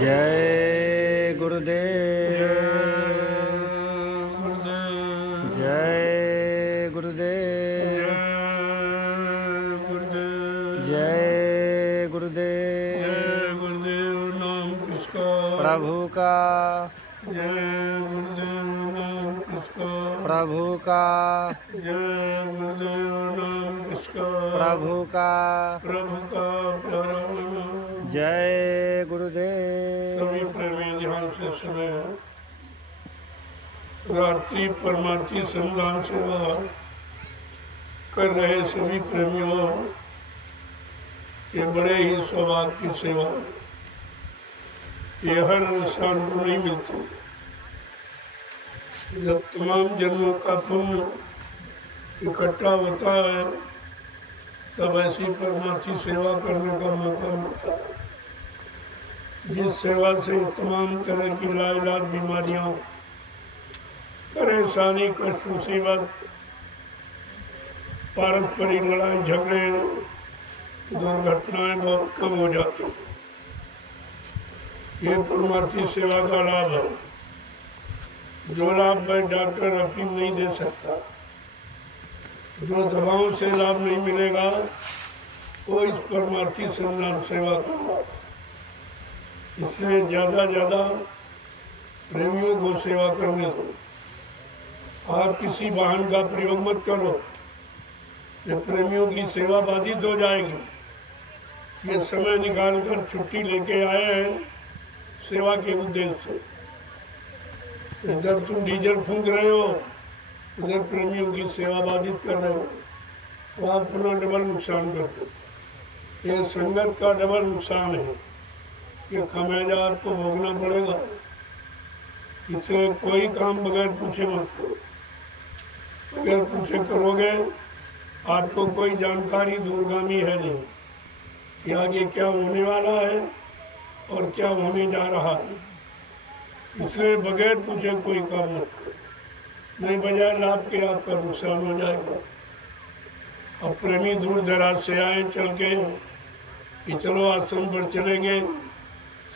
जय गुरुदेव, जय गुरुदेव, जय गुरुदेव, नाम किसका? प्रभु का, जय गुरुदेव नाम किसका? प्रभु का, जय गुरुदेव नाम किसका? प्रभु का, प्रभु का प्यारा नाम। जय गुरुदेव। सभी प्रेमी ध्यान से सुने। रात्रि परमार्थी संधान सेवा कर रहे सभी प्रेमियों, ये बड़े ही सौभाग्य की सेवा, ये हर इंसान को नहीं मिलती। जब तमाम जन्मों का पुण्य इकट्ठा होता है तब ऐसी परमार्थी सेवा करने का मौका मिलता है, जिस सेवा से तमाम तरह की लाइलाज बीमारियां, परेशानी, कष्ट, मुसीबत, पारस्परिक लड़ाई झगड़े, दुर्घटनाएं बहुत कम हो जाती हैं। ये परमार्थी सेवा का लाभ है, जो लाभ भाई डॉक्टर हकीम नहीं दे सकता, जो दवाओं से लाभ नहीं मिलेगा वो इस परमार्थी संधान सेवा का लाभ। इसलिए ज़्यादा प्रेमियों को सेवा करने दो। आप किसी वाहन का प्रयोग मत करो, ये प्रेमियों की सेवा बाधित हो जाएगी। ये समय निकालकर छुट्टी लेके आए हैं सेवा के उद्देश्य से। इधर तुम डीजल फूंक रहे हो, उधर प्रेमियों की सेवा बाधित कर रहे हो, तो आप अपना डबल नुकसान करते हो। ये संगत का डबल नुकसान है, ये खमेजा आपको भोगना पड़ेगा। इसलिए कोई काम बगैर पूछे मत करो। बगैर पूछे करोगे आपको कोई जानकारी दूरगामी है नहीं कि आगे क्या होने वाला है और क्या होने जा रहा है। इसलिए बगैर पूछे कोई काम मत करो, नहीं बजाय लाभ के आपका नुकसान हो जाएगा। अब प्रेमी दूर दराज से आए चल के कि चलो आश्रम पर चलेंगे,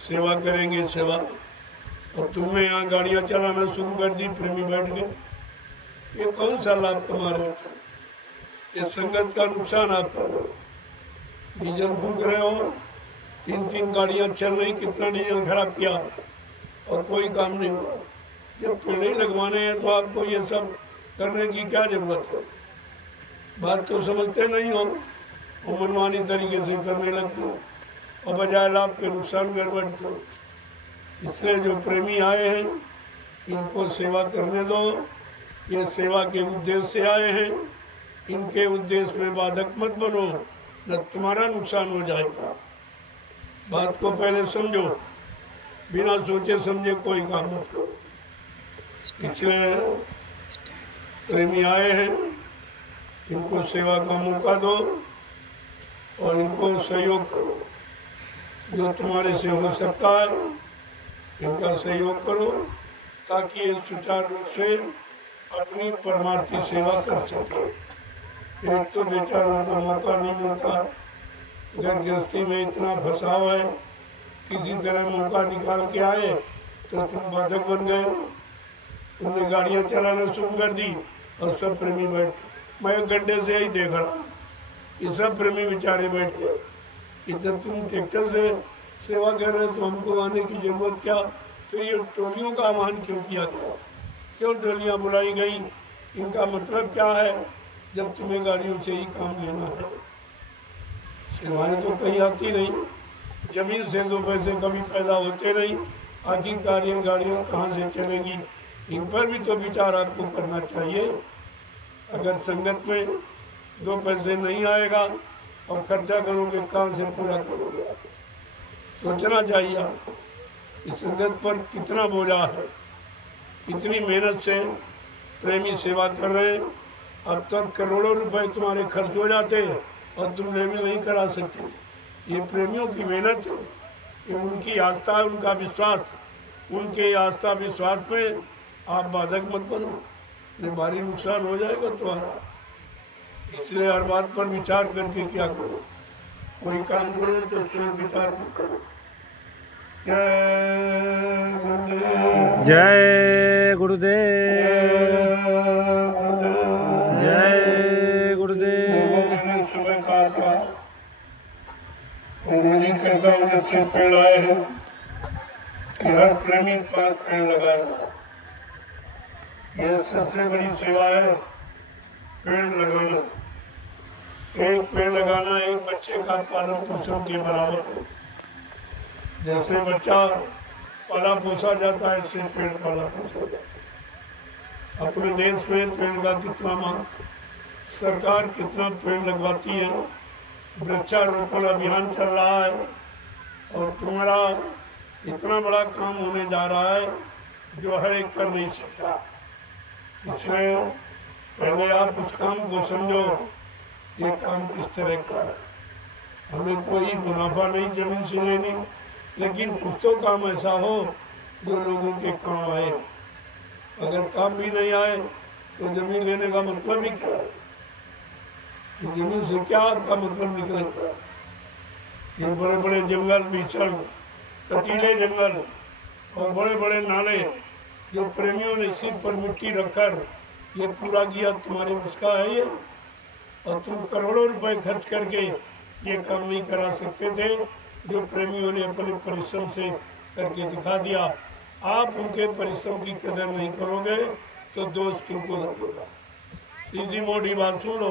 सेवा करेंगे सेवा, और तुमने यहाँ गाड़ियाँ चलाना शुरू कर दी, प्रेमी बैठ गए। ये कौन सा लाभ तुम्हारे? ये संगत का नुकसान आप कर रहे हो। डीजल फूंक रहे हो, 3 गाड़ियाँ चल रही, कितना डीजल खराब किया और कोई काम नहीं हुआ। जब पेड़ ही लगवाने हैं तो आपको ये सब करने की क्या जरूरत है? बात तो समझते नहीं हो और मनमानी तरीके से करने लगते हो और बजाय लाभ के नुकसान कर बैठते हो। इसलिए जो प्रेमी आए हैं इनको सेवा करने दो। ये सेवा के उद्देश्य से आए हैं, इनके उद्देश्य में बाधक मत बनो, न तुम्हारा नुकसान हो जाएगा। बात को पहले समझो, बिना सोचे समझे कोई काम मत करो। इसलिए प्रेमी आए हैं, इनको सेवा का मौका दो और इनको सहयोग करो। जो तुम्हारे से हो सकता है इनका सहयोग करो, ताकि ये सुचारू रूप से अपनी परमार्थी सेवा कर सके। एक तो बेचारों को मौका नहीं मिलता, घर गृहस्थी में इतना फंसाव है, किसी तरह मौका निकाल के आए तो तुम बाधक बन गए। तुमने गाड़ियाँ चलाना शुरू कर दी और सब प्रेमी बैठ, मैं 1 घंटे से यही देख रहा, ये सब प्रेमी बेचारे बैठ गए। इधर तुम ट्रैक्टर से सेवा कर रहे तो हमको आने की जरूरत क्या? तो ये टोलियों का आह्वान क्यों किया गया? क्यों टोलियाँ बुलाई गई? इनका मतलब क्या है? जब तुम्हें गाड़ियों से ही काम लेना है, सेवाएं तो कहीं आती नहीं, जमीन से 2 पैसे कभी पैदा होते नहीं, आखिरकार ये गाड़ियाँ कहाँ से चलेंगी? इन पर भी तो विचार आपको करना चाहिए। अगर संगत में 2 पैसे नहीं आएगा और खर्चा करोगे, कहाँ से पूरा करोगे? सोचना चाहिए आपको इस संगत पर कितना बोझा है, कितनी मेहनत से प्रेमी सेवा कर रहे हैं। अब तक करोड़ों रुपए तुम्हारे खर्च हो जाते हैं और तुम प्रेमी नहीं करा सकते। ये प्रेमियों की मेहनत है, ये उनकी आस्था, उनका विश्वास, उनके आस्था विश्वास में आप बाधक मत बनो, ये भारी नुकसान हो जाएगा तुम्हारा। इसलिए हर बात पर विचार करके क्या करो, कोई काम करो तो स्वयं विचार करो। जय जय गुरुदेव जय गुरुदेव। मैंने सुबह कहा था गुरुजी कहता हूँ जब से पेड़ आए हैं कि हर प्रेमी पर पेड़ लगाएगा। यह सबसे बड़ी सेवा है, पेड़ लगाना। एक पेड़ लगाना एक बच्चे का पालन पोषण के बराबर है। जैसे बच्चा पाला पोसा जाता है इससे पेड़ पाला पोसा जाता है। अपने देश में पेड़ का कितना मांग, सरकार कितना पेड़ लगवाती है, वृक्षारोपण अभियान चल रहा है और तुम्हारा इतना बड़ा काम होने जा रहा है जो हर एक कर नहीं सकता। इसलिए पहले आप उस काम को समझो, ये काम किस तरह का है। हमें कोई मुनाफा नहीं जमीन से लेनी, लेकिन कुछ तो काम ऐसा हो जो लोगों के काम आए। अगर काम भी नहीं आए तो जमीन लेने का मतलब ही क्या है? जमीन से क्या आपका मतलब निकलेगा? ये बड़े बड़े जंगल, भीषण कटीले जंगल और बड़े बड़े नाले जो प्रेमियों ने सिर पर मिट्टी रखकर ये पूरा किया, तुम्हारे उसका है ये? और तुम करोड़ों रुपए खर्च करके ये काम नहीं करा सकते थे जो प्रेमियों ने अपने परिश्रम से करके दिखा दिया। आप उनके परिश्रम की कदर नहीं करोगे तो दोष तुमको लगेगा। सीधी मोटी बात सुन लो,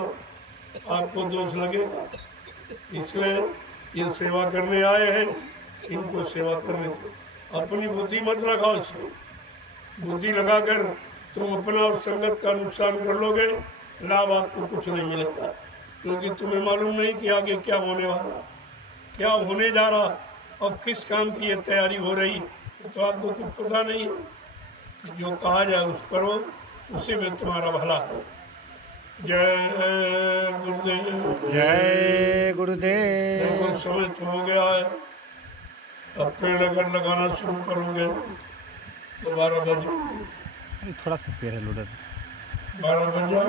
आपको दोष लगेगा। इसलिए ये सेवा करने आए हैं, इनको सेवा करने दो। अपनी बुद्धि मत लगाओ, इसमें बुद्धि लगाकर तुम अपना और संगत का नुकसान कर लोगे, लाभ आपको कुछ नहीं मिलेगा। क्योंकि तुम्हें मालूम नहीं कि आगे क्या होने वाला, क्या होने जा रहा और किस काम की ये तैयारी हो रही, तो आपको कुछ पता नहीं है। जो कहा जाए उस करो, उसी में तुम्हारा भला है। जय गुरुदेव जय गुरुदेव। देखो समय तो हो गया है, अब पेड़ अगर लगाना शुरू करोगे तो 12 बजे, थोड़ा सा पेड़ है लोडर। 12 बजे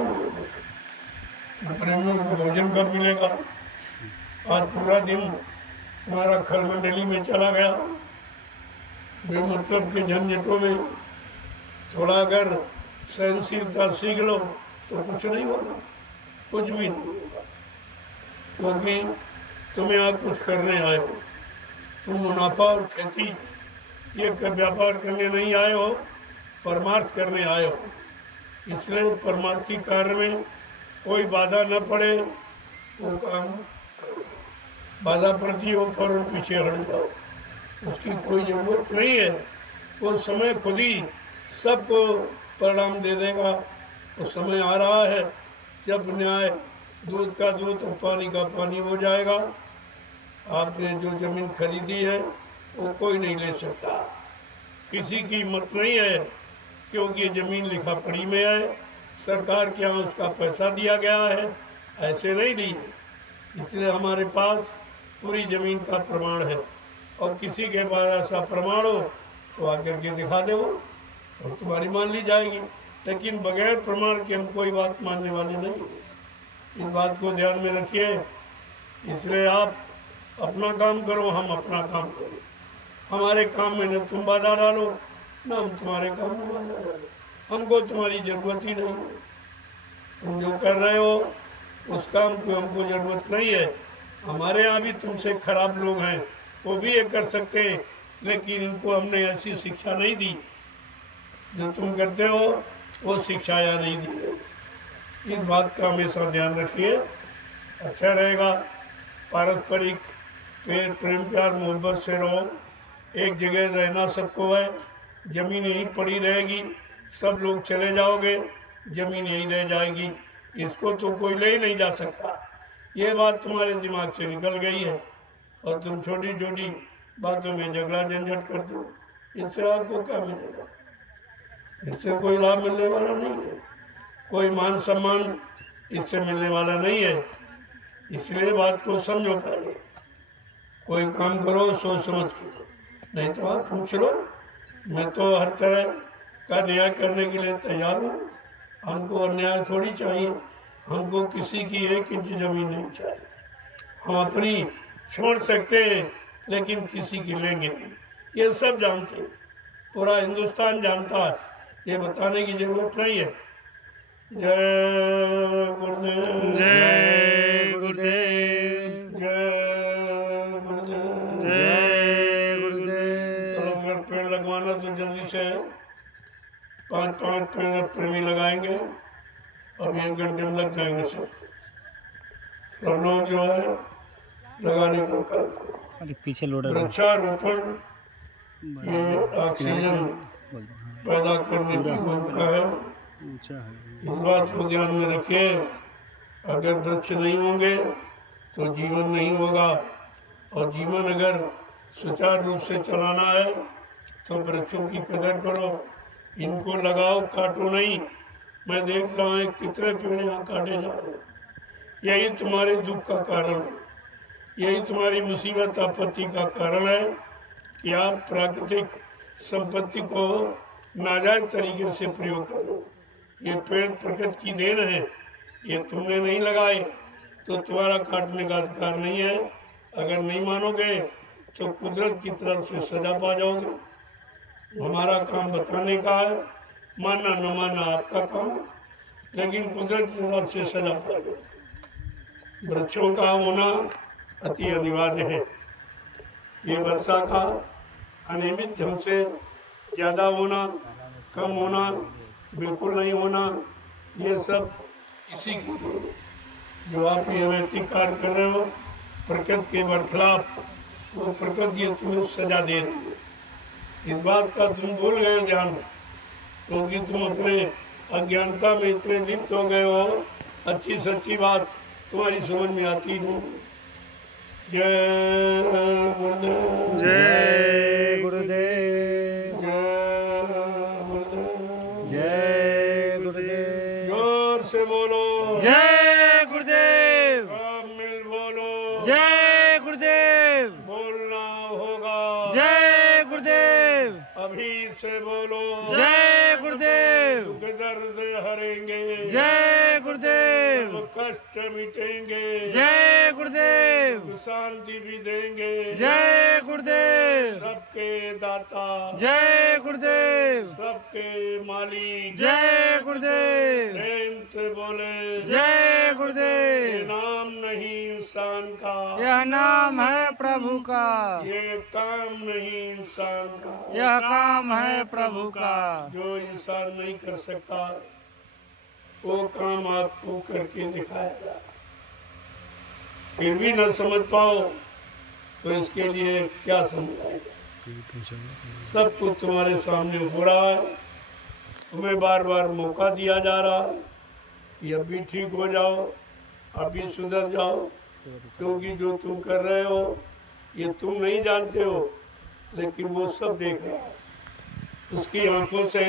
प्रेमियों को भोजन कब मिलेगा? आज पूरा दिन तुम्हारा खलमंडली में चला गया, बेमतलब के झंझटों में। थोड़ा अगर सहनशीलता सीख लो तो कुछ नहीं होगा, कुछ भी नहीं होगा। क्योंकि तुम्हें आप कुछ करने आए हो, तुम मुनाफा और खेती ये व्यापार करने नहीं आए हो, परमार्थ करने आए हो। इसलिए परमार्थी कार्य में कोई बाधा न पड़े वो काम करो। बाधा पड़ती हो करो, पीछे हट जाओ, उसकी कोई जरूरत नहीं है। वो समय खुद ही सबको परिणाम दे देगा। वो समय आ रहा है जब न्याय, दूध का दूध और पानी का पानी हो जाएगा। आपने जो जमीन खरीदी है वो कोई नहीं ले सकता, किसी की हिम्मत नहीं है, क्योंकि ये जमीन लिखा पढ़ी में है, सरकार के यहाँ उसका पैसा दिया गया है, ऐसे नहीं दी। इसलिए हमारे पास पूरी जमीन का प्रमाण है, और किसी के पास ऐसा प्रमाण हो तो आकर के दिखा दे वो, और तुम्हारी मान ली जाएगी। लेकिन बगैर प्रमाण के हम कोई बात मानने वाले नहीं हैं। इस बात को ध्यान में रखिए। इसलिए आप अपना काम करो, हम अपना काम करें। हमारे काम में न तुम बाधा डालो, न हम तुम्हारे काम में बाधा डालो। हमको तुम्हारी ज़रूरत ही नहीं है। तुम जो कर रहे हो उस काम को हमको ज़रूरत नहीं है। हमारे यहाँ भी तुमसे खराब लोग हैं, वो भी ये कर सकते हैं, लेकिन इनको हमने ऐसी शिक्षा नहीं दी। जो तुम करते हो वो शिक्षा या नहीं दी। इस बात का हमेशा ध्यान रखिए, अच्छा रहेगा। पारस्परिक प्रेम प्यार मोहब्बत से रहो। एक जगह रहना सबको है, ज़मीन यहीं पड़ी रहेगी, सब लोग चले जाओगे, ज़मीन यहीं रह जाएगी, इसको तो कोई ले ही नहीं जा सकता। ये बात तुम्हारे दिमाग से निकल गई है और तुम छोटी छोटी बातों में झगड़ा झंझट करते हो। इससे आपको क्या मिलेगा? इससे कोई लाभ मिलने वाला नहीं है, कोई मान सम्मान इससे मिलने वाला नहीं है। इसलिए बात को समझो। पहले कोई काम करो सोच समझ के, नहीं तो आप पूछ लो। मैं तो हर तरह का न्याय करने के लिए तैयार हूँ। हमको अन्याय थोड़ी चाहिए, हमको किसी की 1 इंच जमीन नहीं चाहिए। हम अपनी छोड़ सकते हैं लेकिन किसी की लेंगे नहीं, ये सब जानते हैं। पूरा हिंदुस्तान जानता है, ये बताने की जरूरत नहीं है। जय गुरुदेव, जय गुरुदेव, जय गुरुदेव। जय गुरुदेव। तो अगर पेड़ लगवाना तो जल्दी से 5-5 पेड़ प्रेमी लगाएंगे और 1 घंटे में लग जाएंगे सब। और लोग जो है लगाने को कर अरे पीछे लोडर वृक्षारोपण ये ऑक्सीजन पैदा करने की भूमिका है। ऊंचा है। इस बात को ध्यान में रखिए, अगर वृक्ष नहीं होंगे तो जीवन नहीं होगा, और जीवन अगर सुचारू रूप से चलाना है तो वृक्षों की कदर करो, इनको लगाओ, काटो नहीं। मैं देख रहा हूँ कितने पेड़ यहाँ काटे जा रहे हैं। यही तुम्हारे दुख का कारण है, यही तुम्हारी मुसीबत आपत्ति का कारण है कि आप प्राकृतिक संपत्ति को नाजायज तरीके से प्रयोग करो। ये पेड़ प्रकृति की देन है, ये तुमने नहीं लगाए तो तुम्हारा काटने का अधिकार नहीं है। अगर नहीं मानोगे तो कुदरत की तरफ से सजा पा जाओगे। हमारा काम बताने का है, मानना न मानना आपका काम है, लेकिन कुदरत की तरफ से सजा पा जाओगे। वृक्षों का होना अति अनिवार्य है। ये वर्षा का अनियमित ढंग से ज़्यादा होना, कम होना, बिल्कुल नहीं होना, ये सब इसी जो आप ये अनैतिक कार्य कर रहे हो प्रकृति के बरखिलाफ, वो प्रकृति ये तुम्हें सजा दे रही है। इस बात का तुम भूल गए ध्यान, क्योंकि तुम अपने अज्ञानता में इतने लिप्त हो गए हो, अच्छी सच्ची बात तुम्हारी समझ में आती नहीं। जय गुरुदेव, जय गुरुदेव, जय गुरुदेव, जय गुरुदेव। जोर से बोलो जय गुरुदेव, सब मिल बोलो जय गुरुदेव, बोलना होगा जय गुरुदेव, अभी से बोलो जय गुरुदेव, दुख दर्द हरेंगे, जय गुरुदेव, सब कष्ट मिटेंगे, जय गुरुदेव, शांति भी देंगे, जय गुरुदेव, सबके दाता, जय गुरुदेव, सबके मालिक, जय गुरुदेव, प्रेम से बोले जय ये गुरुदेव। नाम नहीं इंसान का, यह नाम है प्रभु का, ये काम नहीं इंसान का, यह काम है प्रभु का। जो इंसान नहीं कर सकता वो काम आपको करके दिखाएगा। फिर भी न समझ पाओ तो इसके लिए क्या समझाएगा। सब कुछ तुम्हारे सामने हो रहा है, तुम्हें बार बार मौका दिया जा रहा है कि अभी ठीक हो जाओ, अभी सुधर जाओ, क्योंकि जो तुम कर रहे हो ये तुम नहीं जानते हो, लेकिन वो सब देख रहा है। उसकी आंखों से,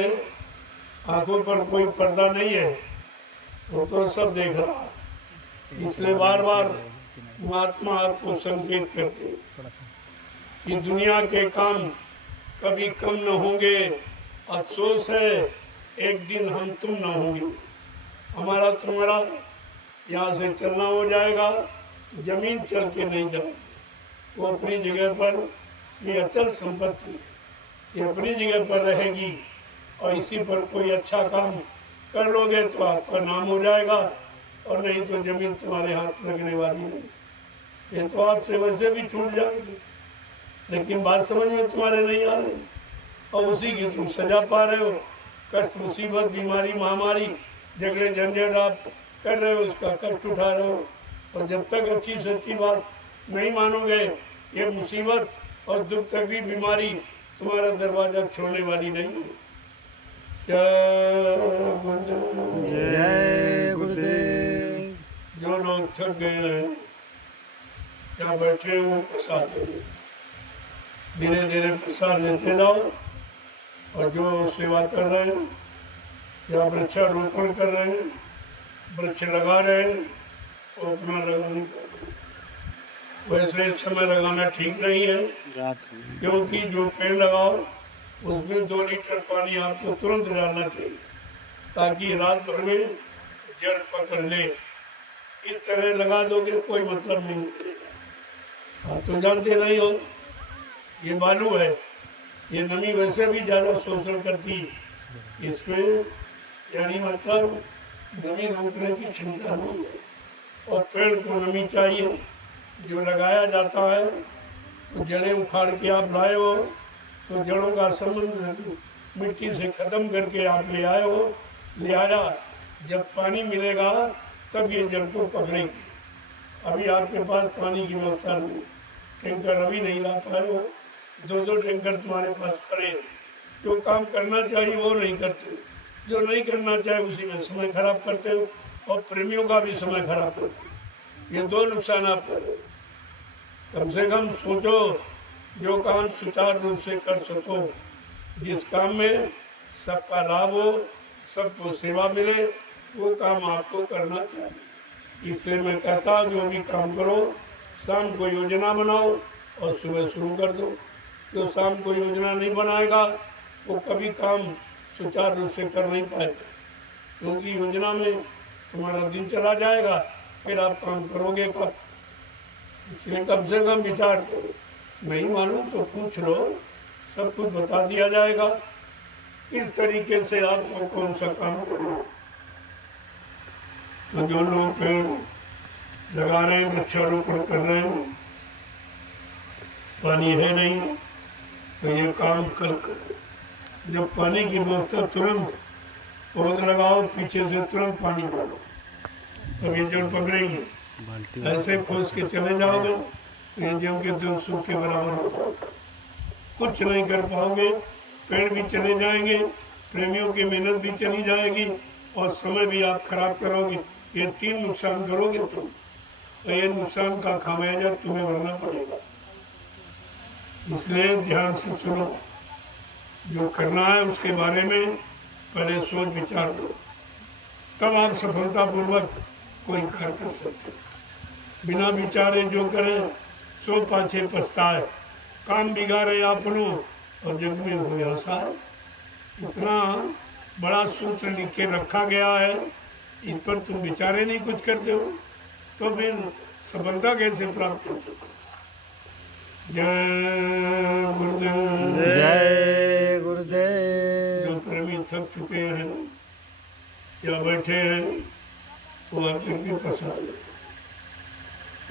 आंखों पर कोई पर्दा नहीं है, वो तो सब देख रहा है। इसलिए बार बार महात्मा आपको संकेत करते कि दुनिया के काम कभी कम न होंगे, अफसोस है एक दिन हम तुम न होंगे। हमारा तुम्हारा यहाँ से चलना हो जाएगा, जमीन चल के नहीं जाएगी। वो अपनी जगह पर, ये अचल संपत्ति ये अपनी जगह पर रहेगी, और इसी पर कोई अच्छा काम कर लोगे तो आपका नाम हो जाएगा, और नहीं तो जमीन तुम्हारे हाथ लगने वाली नहीं। ये तो आपसे वैसे भी छूट जाएगी, लेकिन बात समझ में तुम्हारे नहीं आ रही, और उसी की तुम सजा पा रहे हो। कष्ट, मुसीबत, बीमारी, महामारी, झगड़े झंझट आप कर रहे हो, उसका कष्ट उठा रहे हो। और जब तक अच्छी सच्ची बात नहीं मानोगे, ये मुसीबत और दुख, तकलीफ, बीमारी तुम्हारा दरवाजा छोड़ने वाली नहीं है। जय गुरुदेव, जय गुरुदेव। जो लोग थक गए हैं यहाँ बैठे हुए प्रसाद ले लो। धीरे धीरे प्रसाद लेते जाओ, और जो सेवा कर रहे हैं या वृक्षारोपण कर रहे हैं, वृक्ष लगा रहे हैं, वो अपना लगाने का। वैसे इस समय लगाना ठीक नहीं है, क्योंकि जो पेड़ लगाओ उसमें 2 लीटर पानी आपको तुरंत डालना चाहिए, ताकि रात भर में जड़ पकड़ ले। इस तरह लगा दोगे कोई मतलब नहीं। आप तो जानते नहीं हो, ये बालू है, ये नमी वैसे भी ज़्यादा शोषण करती है, इसमें यानी मतलब नमी रोकने की क्षमता नहीं है। और पेड़ को नमी चाहिए। जो लगाया जाता है तो जड़ें उखाड़ के आप लाए हो तो जड़ों का संबंध मिट्टी से ख़त्म करके आप ले आए हो, ले आया। जब पानी मिलेगा तब ये जड़ को पकड़ेगी। अभी आपके पास पानी की व्यवस्था नहीं, टैंकर अभी नहीं ला पाए हो, 2-2 टैंकर तुम्हारे पास खड़े हैं। जो काम करना चाहिए वो नहीं करते, जो नहीं करना चाहिए उसी में समय खराब करते हो और प्रेमियों का भी समय खराब करते हो। ये 2 नुकसान आप कर रहे हो। कम से कम सोचो, जो काम सुचारू रूप से कर सको, जिस काम में सबका लाभ हो, सबको सेवा मिले, वो काम आपको करना चाहिए। इसलिए मैं कहता हूँ जो भी काम करो शाम को योजना बनाओ और सुबह शुरू कर दो। जो शाम को योजना नहीं बनाएगा वो कभी काम सुचारू रूप से कर नहीं पाएगा, क्योंकि योजना में तुम्हारा दिन चला जाएगा, फिर आप काम करोगे कब। इसलिए कम से कम विचार करो। नहीं मालूम तो पूछ लो, सब कुछ बता दिया जाएगा इस तरीके से आपको कौन सा काम करना। तो जो लोग पेड़ लगा रहे हैं, वृक्षारोपण कर रहे हैं, पानी है नहीं तो ये काम कल करो। जब पानी की व्यवस्था तुरंत पौध लगाओ, पीछे से तुरंत पानी डालो, तब ये जड़ पकड़ेंगे। ऐसे खोज के चले जाओगे तो ये ज्यों के त्यों सूख के बराबर हो जाओगे, कुछ नहीं कर पाओगे। पेड़ भी चले जाएंगे, प्रेमियों की मेहनत भी चली जाएगी और समय भी आप खराब करोगे। ये 3 नुकसान करोगे तुम, तो ये नुकसान का खामियाजा तुम्हें भरना पड़ेगा। इसलिए ध्यान से सुनो, जो करना है उसके बारे में पहले सोच विचार करो, तब आप सफलतापूर्वक कोई कार्य कर सकते हो। बिना विचारे जो करे सो पाछे पछताए, काम बिगाड़े आपनो और जग में हो आशा। इतना बड़ा सूत्र लिख के रखा गया है, इन पर तुम विचारे नहीं कुछ करते हो तो फिर सफलता कैसे प्राप्त हो। जय गुरुदेव, जय गुरुदेव। जो प्रेमी थक चुके हैं या बैठे हैं वो आपके प्रसाद है।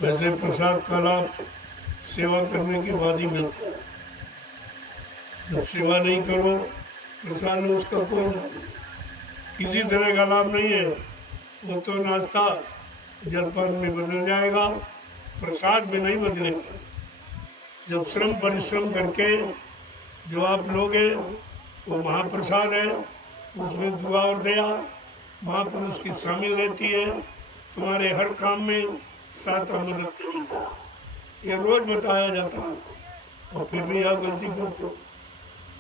वैसे प्रसाद का लाभ सेवा करने के बाद ही मिलता है। जब सेवा नहीं करो प्रसाद में उसका कोई लाभ नहीं, किसी तरह का लाभ नहीं है। वो तो नाश्ता जलपान में बदल जाएगा, प्रसाद में नहीं बदलेगा। जब श्रम परिश्रम करके जो आप लोगे वो महाप्रसाद है, उसमें दुआ और दया महापुरुष की शामिल रहती है। तुम्हारे हर काम में साथ मदद करेगी, ये रोज बताया जाता है और फिर भी आप गलती करते हो,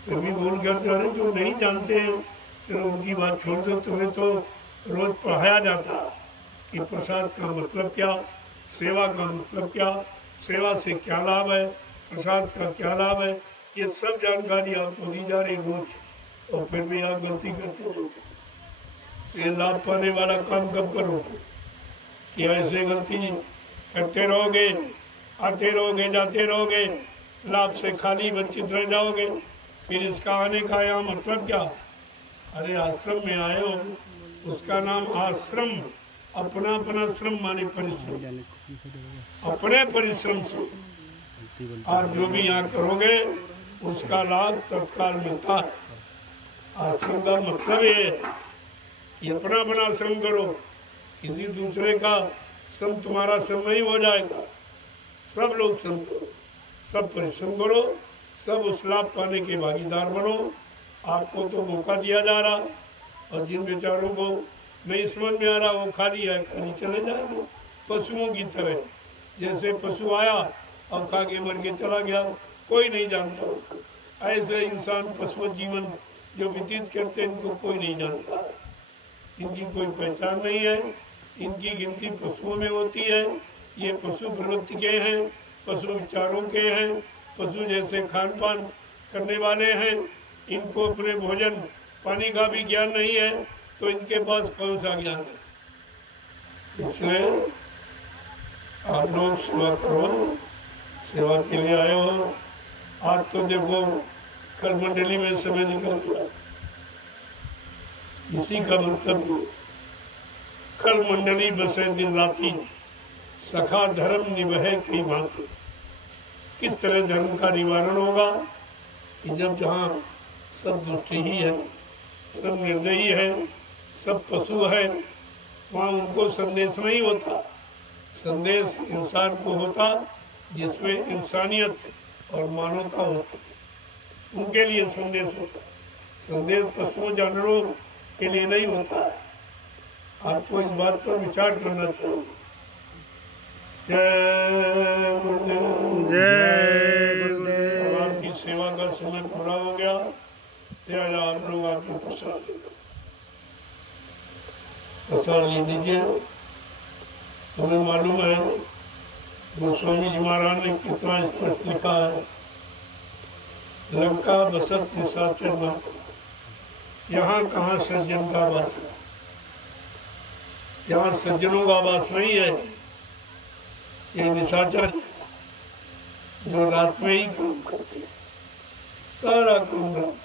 फिर भी भूल करते हो। जो नहीं जानते हैं फिर उनकी बात छोड़ दो। तुम्हें तो रोज पढ़ाया जाता है कि प्रसाद का मतलब क्या, सेवा का मतलब क्या, सेवा से क्या लाभ है, प्रसाद का क्या लाभ है, ये सब जानकारी आपको दी जा रही रोज, और फिर भी आप गलती करते हो। ये लाभ पाने वाला काम कब करोगे कि ऐसे गलती करते रहोगे, आते रहोगे, जाते रहोगे, लाभ से खाली वंचित रह जाओगे। फिर इसका आने का यहाँ मतलब क्या। अरे आश्रम में आए हो, उसका नाम आश्रम, अपना अपना श्रम माने परिश्रम, अपने परिश्रम से आप जो भी यहाँ करोगे उसका लाभ तत्काल मिलता है। आश्रम का मतलब ये है कि अपना अपना श्रम करो, किसी दूसरे का श्रम तुम्हारा श्रम नहीं हो जाएगा। सब लोग श्रम करो, सब परिश्रम करो, सब उस लाभ पाने के भागीदार बनो। आपको तो मौका दिया जा रहा, और जिन बेचारों को नहीं समझ में आ रहा वो खाली है, खाली चले जाएंगे पशुओं की तरह। जैसे पशु आया और खा के मर के चला गया, कोई नहीं जानता। ऐसे इंसान पशु जीवन जो व्यतीत करते हैं इनको कोई नहीं जानता, इनकी कोई पहचान नहीं है, इनकी गिनती पशुओं में होती है। ये पशु प्रवृत्ति के हैं, पशु विचारों के हैं, पशु जैसे खान पान करने वाले हैं। इनको अपने भोजन पानी का भी ज्ञान नहीं है, तो इनके पास कौन सा ज्ञान है। इसलिए आप लोग सेवा करो, सेवा के लिए आए हो। आज तो देखो कल मंडली में समय निकल गया। इसी का मतलब कल मंडली बसे दिन राती, सखा धर्म निभे कई भांति। किस तरह धर्म का निवारण होगा कि जब जहाँ सब दुष्ट ही है, सब निर्दयी है, सब पशु है, वहाँ उनको संदेश नहीं होता। संदेश इंसान को होता जिसमें इंसानियत और मानवता होती, उनके लिए संदेश होता। संदेश पशुओं जानवरों के लिए नहीं होता है। आपको इस बात पर विचार करना चाहिए। जय गुरुदेव। जय गुरुदेव। अब आपकी सेवा का समय पूरा हो गया। आज आप लोग आपको प्रसाद ले लीजिए। हमें मालूम है गोस्वामी जी महाराज ने कितना स्पष्ट लिखा है, लंका बसत निशाचर मन, यहाँ कहाँ सज्जन का वास। यहाँ सज्जनों का वास नहीं है, ये निशाचर जो रात में ही काम करते हैं, सारा काम रात।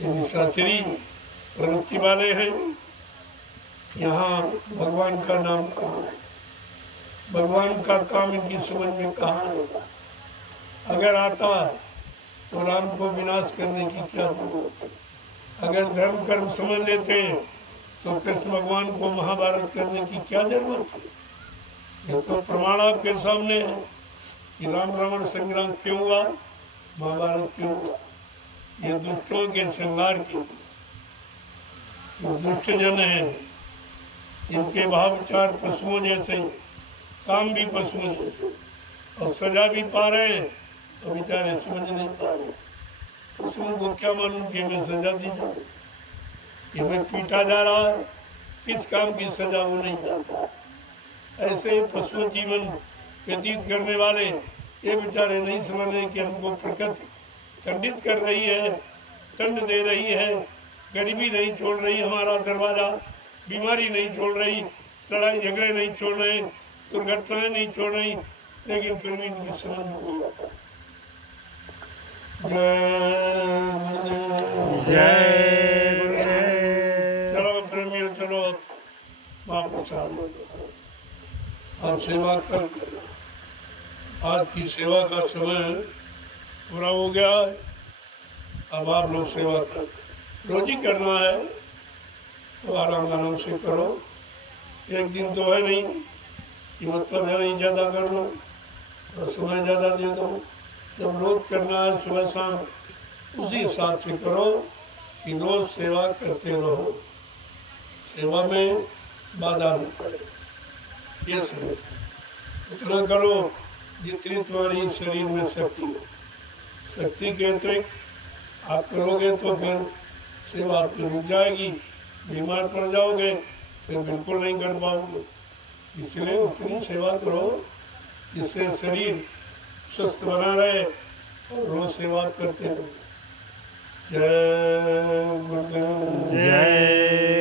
ये निशाचरी प्रवृत्ति वाले हैं। यहाँ भगवान का नाम कहाँ है, भगवान का काम इनकी समझ में कहाँ होगा। अगर आता तो राम को विनाश करने की क्या जरूरत है। अगर धर्म कर्म समझ लेते हैं तो कृष्ण भगवान को महाभारत करने की क्या जरूरत है। ये तो प्रमाण आपके सामने है कि राम रावण संग्राम क्यों हुआ, महाभारत क्यों हुआ। ये दुष्टों के श्रृंगार के दुष्ट जन है, इनके भाव विचार पशुओं जैसे, काम भी पशुओं जैसे, और सजा भी पा रहे हैं तो बेचारे समझ नहीं पा रहे। पशुओं को क्या मालूम कि हमें सजा दी जाए, हमें पीटा जा रहा है, किस काम की सजा वो नहीं जानता। ऐसे पशु जीवन व्यतीत करने वाले ये बेचारे नहीं समझ रहे कि हमको प्रकृति दंडित कर रही है, दंड दे रही है, गरीबी नहीं छोड़ रही हमारा दरवाजा, बीमारी नहीं छोड़ रही, लड़ाई झगड़े नहीं छोड़ रहे, दुर्घटनाएं नहीं छोड़ रही, लेकिन फिर भी इनकी समझ नहीं आता। जय गुरुदेव। चलो प्रेमियों, चलो वापस आओ। आप सेवा कर, आज की सेवा का समय पूरा हो गया है। अब आप लोग सेवा कर, रोज ही करना है तो आराम से करो। एक दिन तो है नहीं कि मतलब है नहीं ज़्यादा कर लो और समय ज़्यादा दे दो। जब रोज करना है सुबह शाम, उसी हिसाब से करो कि रोज सेवा करते रहो, सेवा में बाधा न पड़े। ये समझ इतना करो जितनी तुम्हारी शरीर में शक्ति हो। शक्ति के अतिरिक्त आप करोगे तो फिर सेवा आपकी रुक जाएगी, बीमार पड़ जाओगे, फिर बिल्कुल नहीं कर पाओगे। इसलिए उतनी सेवा करो जिससे शरीर स्वस्थ बना रहे और रोज सेवा करते रहो। जय गुरुदेव। जय